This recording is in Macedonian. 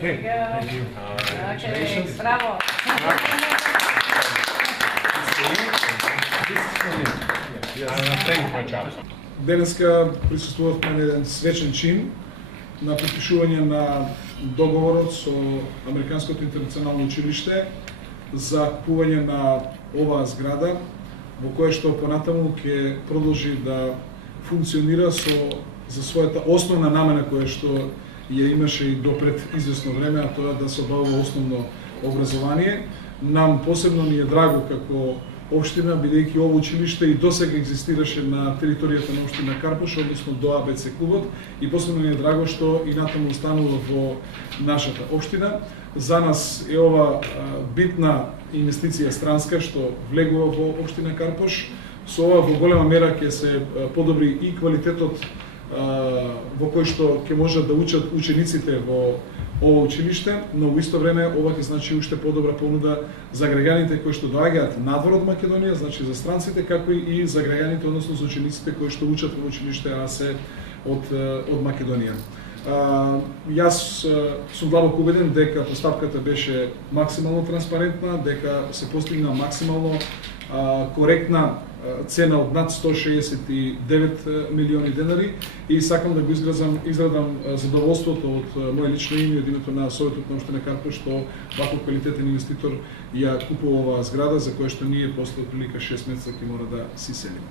Okay, thank you. Okay, браво. Денеска присуствувавме на еден свечен чин на подпишување на договорот со Американското интернационално училиште за купување на оваа зграда, во која што понатаму ќе продолжи да функционира за својата основна намена која што ја имаше и допред известно време, а тоа да се обавува основно образование. Нам посебно ни е драго како општина, бидејќи ово училиште и досега екзистираше на територијата на општина Карпош, односно до АБЦ клубот, и посебно ни е драго што и натаму останува во нашата општина. За нас е ова битна инвестиција странска што влегува во општина Карпош. Со ова во голема мера ќе се подобри и квалитетот во кој што ќе можат да учат учениците во ова училиште, но во исто време ова ќе значи уште подобра понуда за граѓаните кои што доаѓаат надвор од Македонија, значи за странците, како и за граѓаните, односно за учениците кои што учат во училиште АС од Македонија. Јас сум длабоко убеден дека постапката беше максимално транспарентна, дека се постигна максимално коректна цена од над 169 милиони денари и сакам да го изразам задоволството од моје лично име и од името на Советот на општина Карпош што ваков квалитетен инвеститор ја купува оваа зграда за која што ние после отприлика 6 месеца ќе мора да си селиме.